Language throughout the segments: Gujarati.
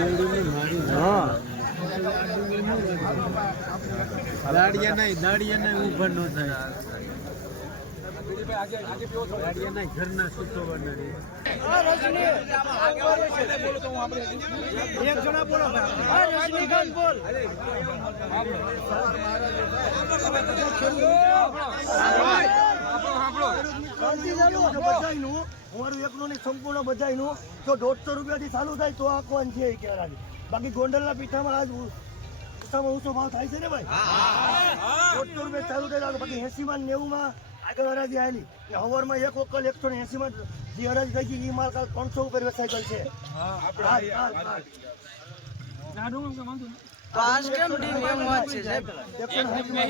હા. દાડિયા ઊભા ન થાય. દાડિયા ઘરના બનાવી એક બધાયનું અમારું એકનું નહીં સંપૂર્ણ બધાયનું. જો દોઢસો રૂપિયાથી ચાલુ થાય તો આંકવાન છે એ બાકી ગોંડલના પીઠામાં આજ ઓછામાં ઓછો ભાવ થાય છે ને ભાઈ? દોઢસો રૂપિયા ચાલુ થાય તો બાકી એસી માં નેવું માં આગળ હરાજી આવેલી ને હવારમાં એક વખત એકસો ને એસી માં જે હરાજી થઈ ગઈ એ માલ કાલ ત્રણસો ઉપર વેચાઈ છે. પાંચ કેમ ડી એમ વાત છે સાહેબ કન્ડિશનમાં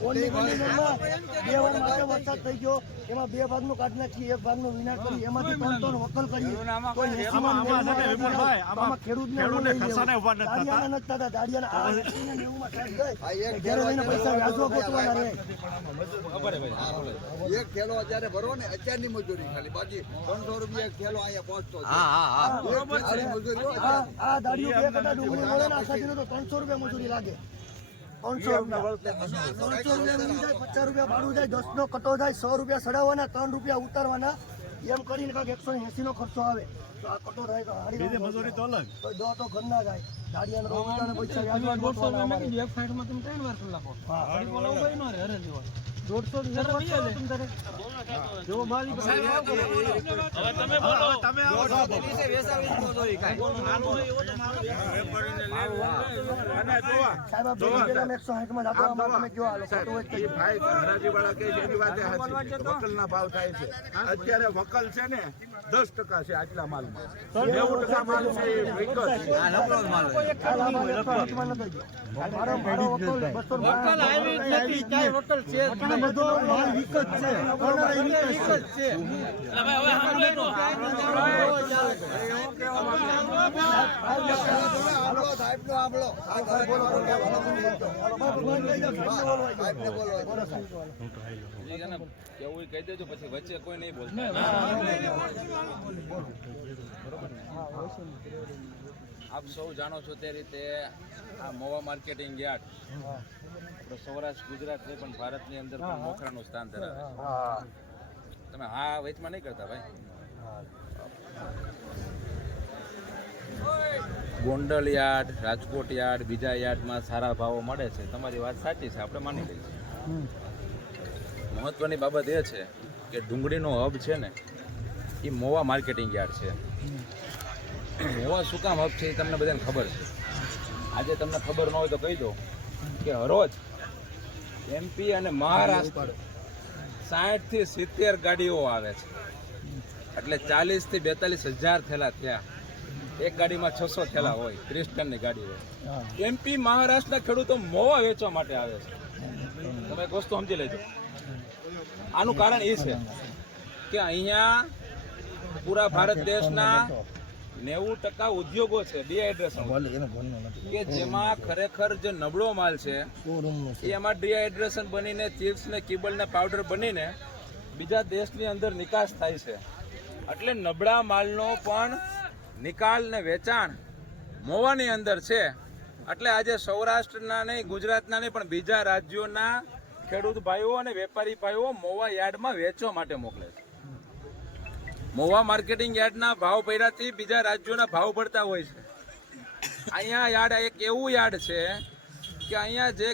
કન્ડિશનમાં બે વાર માટે વરસાદ થઈ ગયો એમાં બે ભાગનું કાઢી નાખીએ એક ભાગનો વિનાશ કરી એમાંથી ત્રણ ત્રણ વકલ તો. આમાં ખેડૂતને નથી થતા, આ નેવુંમાં. પૈસા ગોતવાના રહે. એક થેલો અત્યારે ભરો ને અત્યારની મજૂરી ખાલી બાકી ત્રણસો રૂપિયા ખેલો અહીંયા પહોંચતો હા હા હા બરોબર છે મજૂરી હો. આ દાળિયું બે કટા ડુંગળી મળે ને આખા દિનો તો ત્રણસો રૂપિયા મજૂરી લાગે ત્રણસો રૂપિયા જાય ભાડું જાય દસ નો કટો જાય સો રૂપિયા ચડાવવાના ત્રણ રૂપિયા ઉતારવાના એમ કરીને કાંઈક એકસો એસી નો ખર્ચો આવે તો આ કટો થાય તો અલગ દો તો જાય હાલો ખોટું હોય તો ભાવ થાય છે અત્યારે વકલ છે ને દસ ટકા છે આટલા માલમાં નેવું ટકા માલ છે એ વકલ છે. કેવું કહી દેજો પછી વચ્ચે કોઈ નહીં બોલતા આપ સૌ જાણો છો તે રીતે આ મોવા માર્કેટિંગ યાર્ડ આપણો સૌરાષ્ટ્ર, ગુજરાત છે પણ ભારતની અંદર પણ મોખરાનું સ્થાન ધરાવે છે. તમે હા વેચમાં નહીં કરતા ભાઈ. ગોંડલ યાર્ડ, રાજકોટ યાર્ડ, બીજા યાર્ડમાં સારા ભાવો મળે છે. તમારી વાત સાચી છે, આપણે માની લઈએ. મહત્વની બાબત એ છે કે ડુંગળીનો હબ છે ને એ મોવા માર્કેટિંગ યાર્ડ છે. મોવા શું કામ હબ છે એ તમને બધાને ખબર છે. આજે તમને ખબર ન હોય તો કહી દો કે હરોજ એમપી અને મહારાષ્ટ્ર સાઠથી સિત્તેર ગાડીઓ આવે છે. એટલે ચાલીસથી બેતાલીસ હજાર થેલા થયા. એક ગાડીમાં છસો થેલા હોય ત્રીસ ટનની ગાડી હોય. એમપી મહારાષ્ટ્રના ખેડૂતો મોવા વેચવા માટે આવે છે. તમે એક વસ્તુ સમજી લેજો. આનું કારણ એ છે કે અહીંયા પૂરા ભારત દેશના નેવું ટકા ઉદ્યોગો છે ડિહાઇડ્રેશન કે જેમાં ખરેખર જે નબળો માલ છે એ એમાં ડિહાઇડ્રેશન બનીને ચિપ્સ ને કિબલ ને પાવડર બનીને બીજા દેશની અંદર નિકાસ થાય છે. એટલે નબળા માલનો પણ નિકાલ ને વેચાણ મોવાની અંદર છે. એટલે આજે સૌરાષ્ટ્રના નહીં ગુજરાતના નહીં પણ બીજા રાજ્યોના ખેડૂત ભાઈઓ અને વેપારી ભાઈઓ મોવા યાર્ડમાં વેચવા માટે મોકલે છે. મોવા માર્કેટિંગ યાર્ડના ભાવ પહેરાથી બીજા રાજ્યોના ભાવ પડતા હોય છે. અહીંયા યાર્ડ, એક એવું યાર્ડ છે કે અહીંયા જે